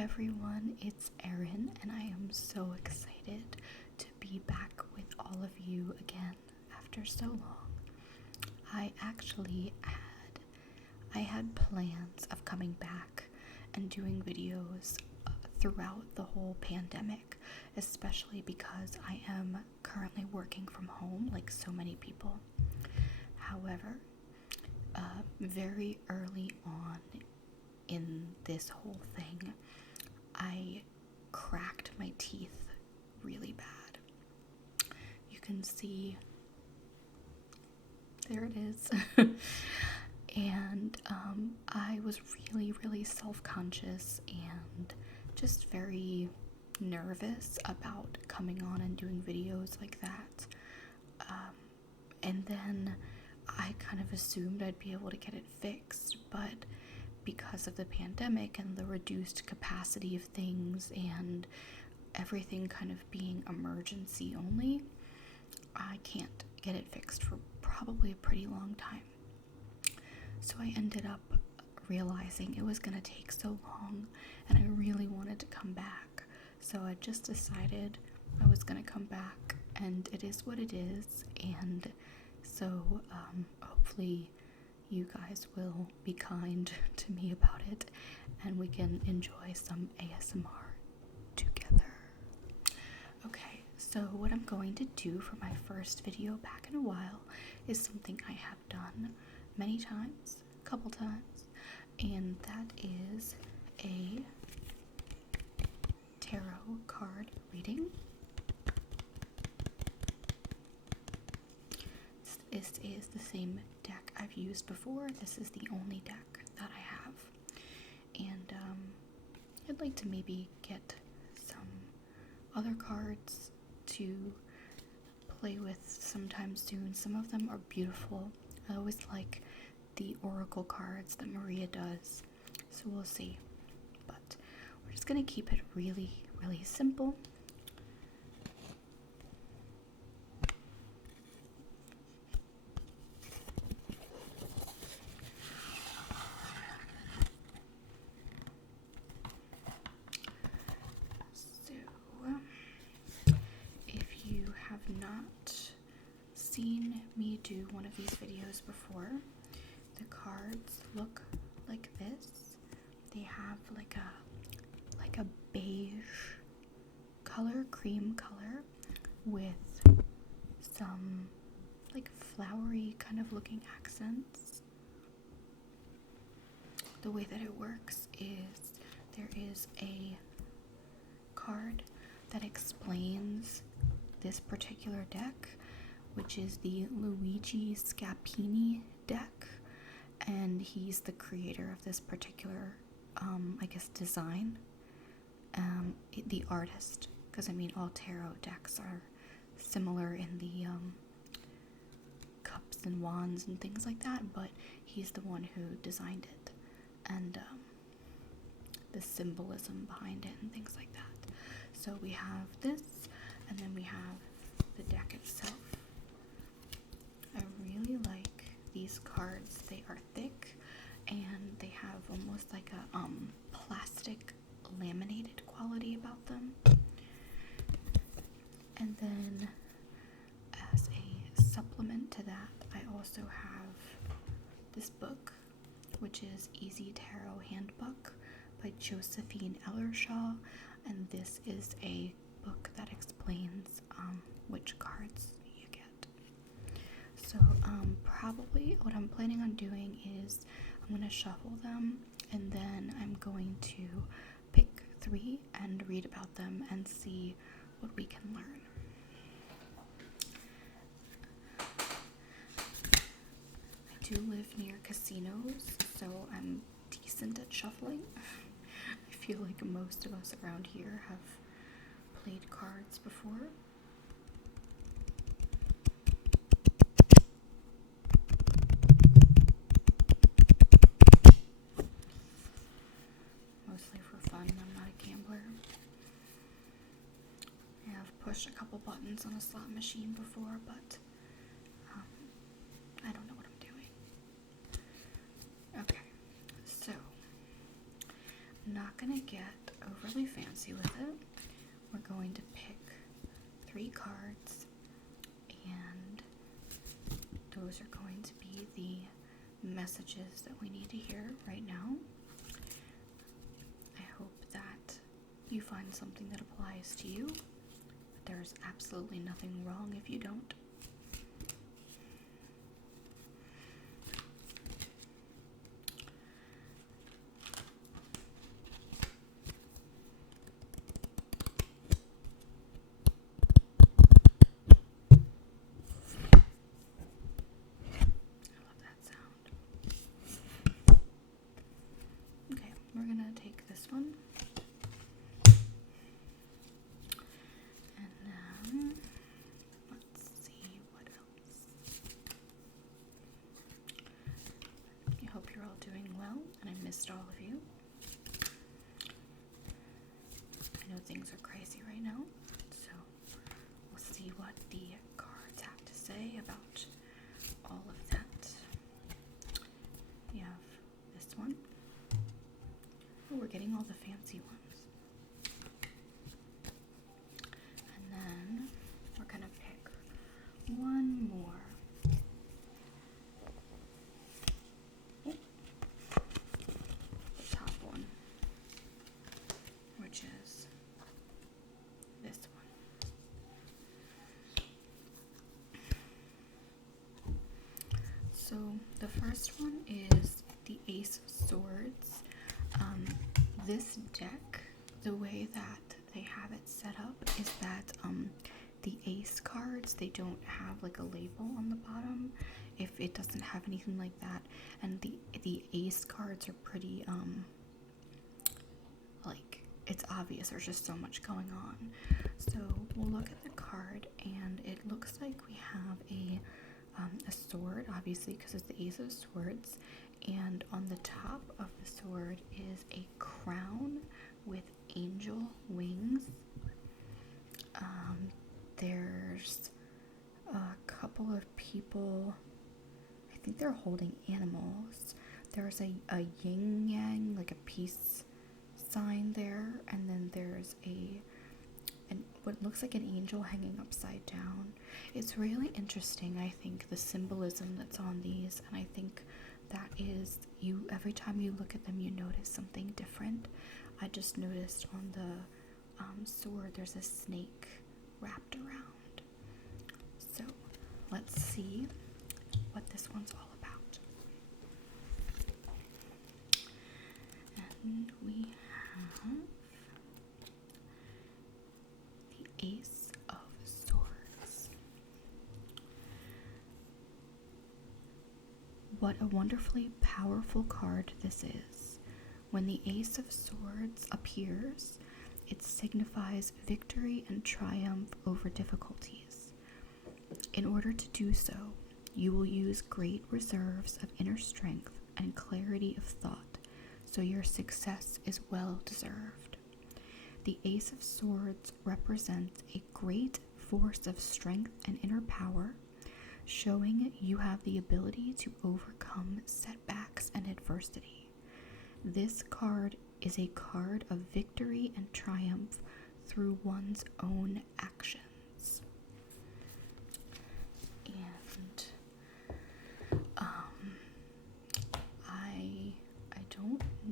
everyone, it's Erin, and I am so excited to be back with all of you again after so long. I had plans of coming back and doing videos throughout the whole pandemic, especially because I am currently working from home like so many people. However, very early on in this whole thing, I cracked my teeth really bad. You can see, there it is. And I was really self-conscious and just very nervous about coming on and doing videos like that. And then I kind of assumed I'd be able to get it fixed, but because of the pandemic and the reduced capacity of things and everything kind of being emergency only, I can't get it fixed for probably a pretty long time. So I ended up realizing it was going to take so long and I really wanted to come back. So I just decided I was going to come back, and it is what it is. And so hopefully you guys will be kind to me about it and we can enjoy some ASMR together. Okay, so what I'm going to do for my first video back in a while is something I have done many times, a couple times, and that is a tarot card reading. This is the same deck I've used before. This is the only deck that I have, and I'd like to maybe get some other cards to play with sometime soon. Some of them are beautiful. I always like the oracle cards that Maria does, so we'll see. But we're just gonna keep it really simple. If you have not seen me do one of these videos before, the cards look like this. They have like a beige color, cream color, with some like flowery kind of looking accents. The way that it works is there is a card that explains this particular deck, which is the Luigi Scapini deck, and he's the creator of this particular design, the artist, because I mean all tarot decks are similar in the cups and wands and things like that, but he's the one who designed it, and the symbolism behind it and things like that. So we have this, and then we have the deck itself. I really like these cards. They are thick and they have almost like a plastic laminated quality about them. And then as a supplement to that, I also have this book, which is Easy Tarot Handbook by Josephine Ellershaw, and this is a book that explains which cards you get. So probably what I'm planning on doing is I'm going to shuffle them, and then I'm going to pick 3 and read about them and see what we can learn. I do live near casinos, so I'm decent at shuffling. I feel like most of us around here have played cards before. Mostly for fun. I'm not a gambler. I have pushed a couple buttons on a slot machine before, but I don't know what I'm doing. Okay, so I'm not gonna get overly fancy with it. We're going to pick 3 cards, and those are going to be the messages that we need to hear right now. I hope that you find something that applies to you. There's absolutely nothing wrong if you don't. We're gonna take this one, and then let's see what else. I hope you're all doing well, and I missed all of you. I know things are crazy right now, so we'll see what the cards have to say about all of that. We have this one. Oh, we're getting all the fancy ones. And then we're gonna pick one more. Oh, the top one, which is this one. So the first one is the Ace of Swords. This deck, the way that they have it set up is that the ace cards, they don't have like a label on the bottom if it doesn't have anything like that, and the ace cards are pretty like, it's obvious there's just so much going on. So we'll look at the card, and it looks like we have a sword, obviously, because it's the Ace of Swords, and on the top of the sword is a crown with angel wings. There's a couple of people, I think they're holding animals. There's a yin yang, like a peace sign there, and then there's what looks like an angel hanging upside down. It's really interesting, I think, the symbolism that's on these, and I think that is, every time you look at them, you notice something different. I just noticed on the sword there's a snake wrapped around. So let's see what this one's all about. And we have the Ace of Swords. What a wonderfully powerful card this is. When the Ace of Swords appears, it signifies victory and triumph over difficulties. In order to do so, you will use great reserves of inner strength and clarity of thought, so your success is well deserved. The Ace of Swords represents a great force of strength and inner power, showing you have the ability to overcome setbacks and adversity. This card is a card of victory and triumph through one's own actions. And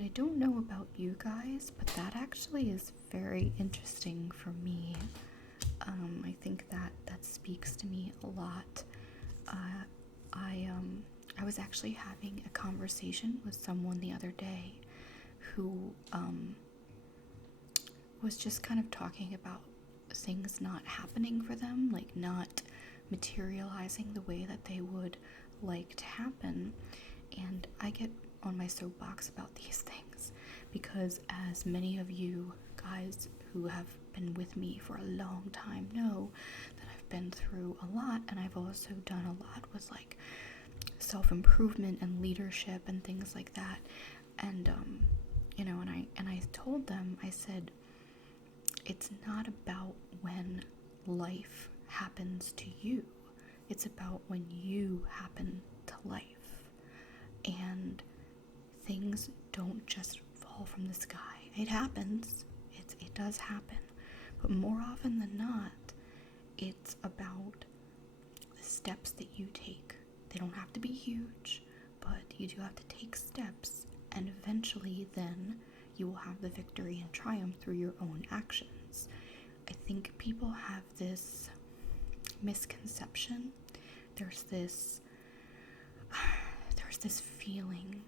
I don't know about you guys, but that actually is very interesting for me. I think that speaks to me a lot. I was actually having a conversation with someone the other day who was just kind of talking about things not happening for them, like not materializing the way that they would like to happen. And I get on my soapbox about these things because, as many of you guys who have been with me for a long time know, that I've been through a lot, and I've also done a lot with like self-improvement and leadership and things like that. And and I told them, I said, it's not about when life happens to you, it's about when you happen to life. And things don't just fall from the sky it happens. It does happen. But more often than not, it's about the steps that you take. They don't have to be huge, but you do have to take steps, and eventually then you will have the victory and triumph through your own actions. I think people have this misconception. There's this feeling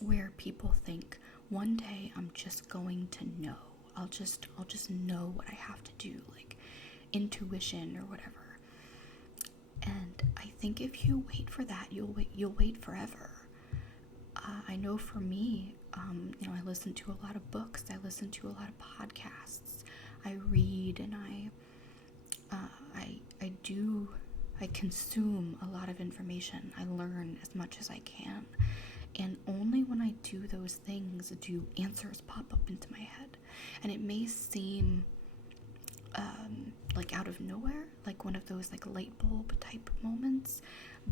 where people think, one day I'm just going to know. I'll just know what I have to do, like intuition or whatever. And I think if you wait for that, you'll wait forever. I know for me, I listen to a lot of books. I listen to a lot of podcasts. I read, and I consume a lot of information. I learn as much as I can. And only when I do those things do answers pop up into my head. And it may seem like out of nowhere, like one of those like light bulb type moments,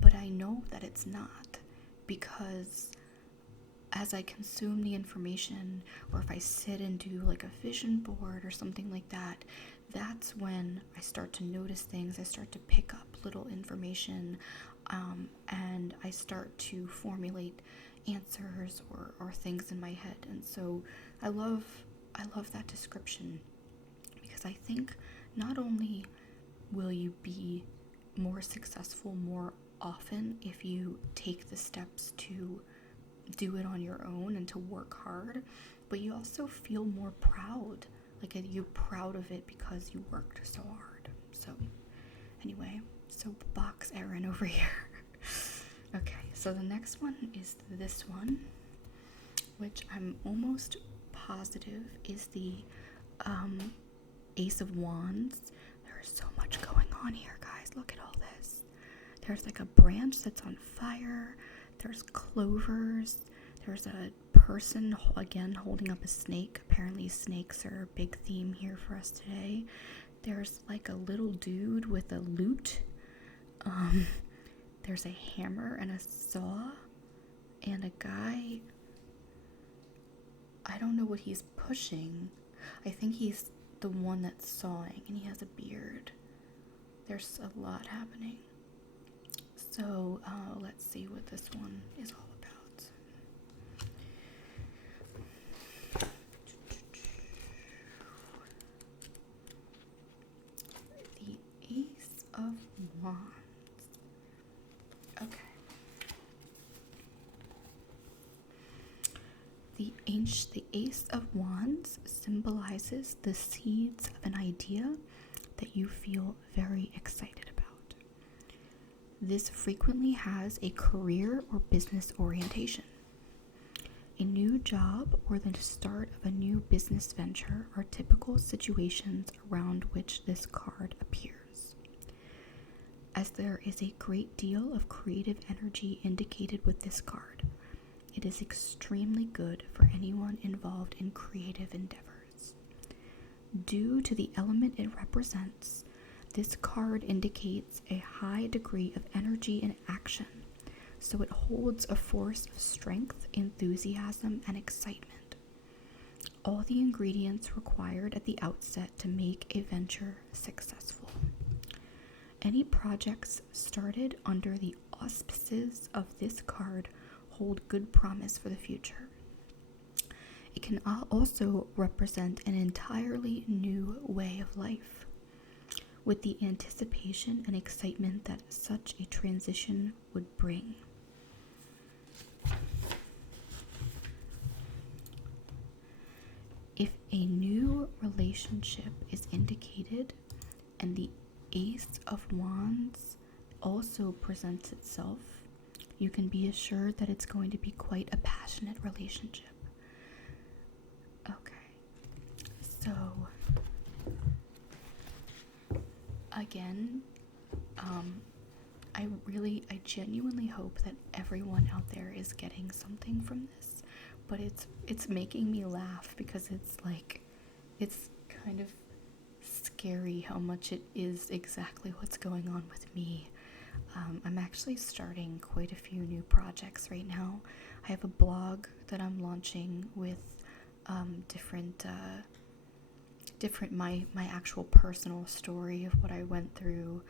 but I know that it's not, because as I consume the information, or if I sit and do like a vision board or something like that, that's when I start to notice things. I start to pick up little information, and I start to formulate answers or things in my head. And so I love that description, because I think not only will you be more successful more often if you take the steps to do it on your own and to work hard, but you also feel more proud. Like you're proud of it because you worked so hard. So anyway, soapbox Erin over here. Okay, so the next one is this one, which I'm almost positive is the Ace of Wands. There's so much going on here, guys. Look at all this. There's like a branch that's on fire. There's clovers. There's a person, again, holding up a snake. Apparently snakes are a big theme here for us today. There's like a little dude with a lute. There's a hammer and a saw. And a guy, I don't know what he's pushing. I think he's the one that's sawing, and he has a beard. There's a lot happening. So let's see what this one is all about. The Ace of Wands. Okay. The Ace of Wands symbolizes the seeds of an idea that you feel very excited about. This frequently has a career or business orientation. A new job or the start of a new business venture are typical situations around which this card appears. As there is a great deal of creative energy indicated with this card, it is extremely good for anyone involved in creative endeavors. Due to the element it represents, this card indicates a high degree of energy and action, so it holds a force of strength, enthusiasm, and excitement. All the ingredients required at the outset to make a venture successful. Any projects started under the auspices of this card hold good promise for the future. It can also represent an entirely new way of life, with the anticipation and excitement that such a transition would bring. If a new relationship is indicated and the Ace of Wands also presents itself, you can be assured that it's going to be quite a passionate relationship. Okay, so again, I genuinely hope that everyone out there is getting something from this, but it's making me laugh because it's kind of scary how much it is exactly what's going on with me. I'm actually starting quite a few new projects right now. I have a blog that I'm launching with different my actual personal story of what I went through,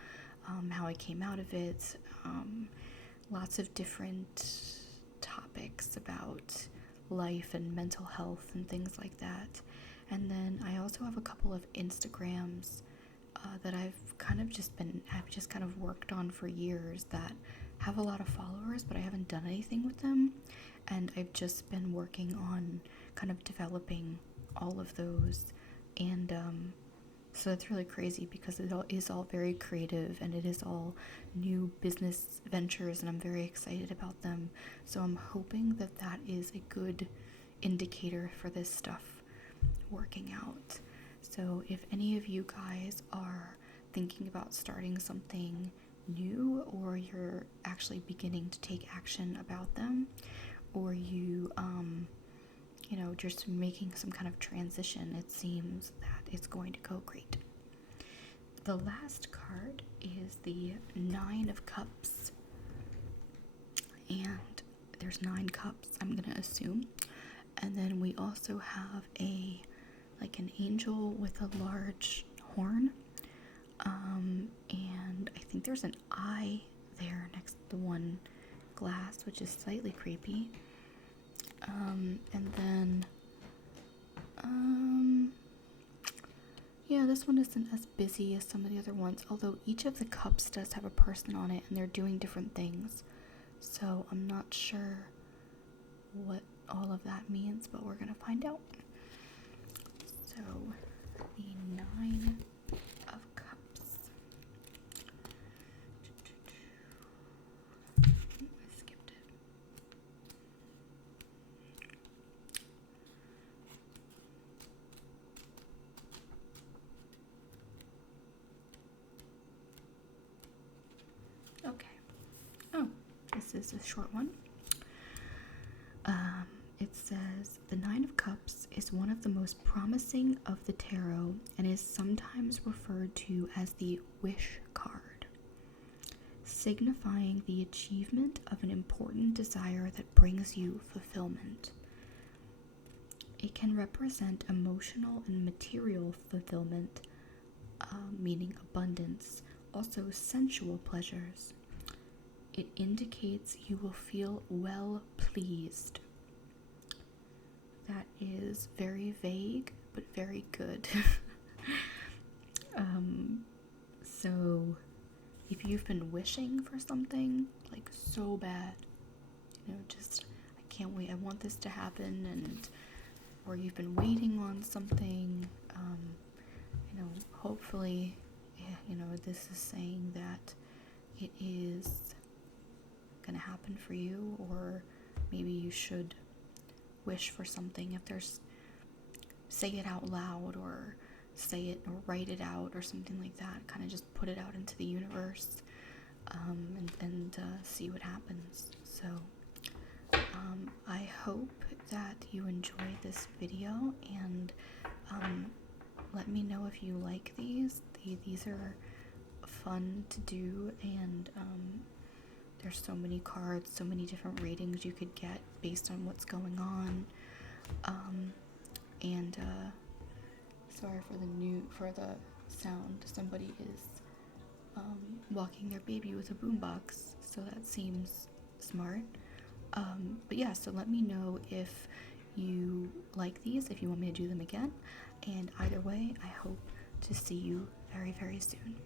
how I came out of it, lots of different topics about life and mental health and things like that. And then I also have a couple of Instagrams that I've just kind of worked on for years that have a lot of followers, but I haven't done anything with them. And I've just been working on kind of developing all of those. And so it's really crazy because it all is all very creative and it is all new business ventures, and I'm very excited about them. So I'm hoping that that is a good indicator for this stuff working out. So if any of you guys are thinking about starting something new, or you're actually beginning to take action about them, or you just making some kind of transition, it seems that it's going to go great. The last card is the Nine of Cups, and there's 9 cups, I'm gonna assume. And then we also have an angel with a large horn, and I think there's an eye there next to the one glass, which is slightly creepy. And then, yeah, this one isn't as busy as some of the other ones, although each of the cups does have a person on it, and they're doing different things. So I'm not sure what all of that means, but we're gonna find out. So, the 9 of Cups. I skipped it. Okay. Oh, this is a short one. It says, the 9 of Cups is one of the most promising of the tarot and is sometimes referred to as the wish card, signifying the achievement of an important desire that brings you fulfillment. It can represent emotional and material fulfillment, meaning abundance, also sensual pleasures. It indicates you will feel well pleased. That is very vague, but very good. So if you've been wishing for something so bad, just I can't wait, I want this to happen, or you've been waiting on something, hopefully, this is saying that it is gonna happen for you, or maybe you should wish for something. If there's, say it out loud, or say it or write it out, or something like that, kind of just put it out into the universe, and see what happens. So I hope that you enjoyed this video, and let me know if you like these. These are fun to do, and there's so many cards, so many different ratings you could get based on what's going on. Sorry for the sound. Somebody is walking their baby with a boombox, so that seems smart. But yeah, so let me know if you like these, if you want me to do them again, and either way, I hope to see you very, very soon.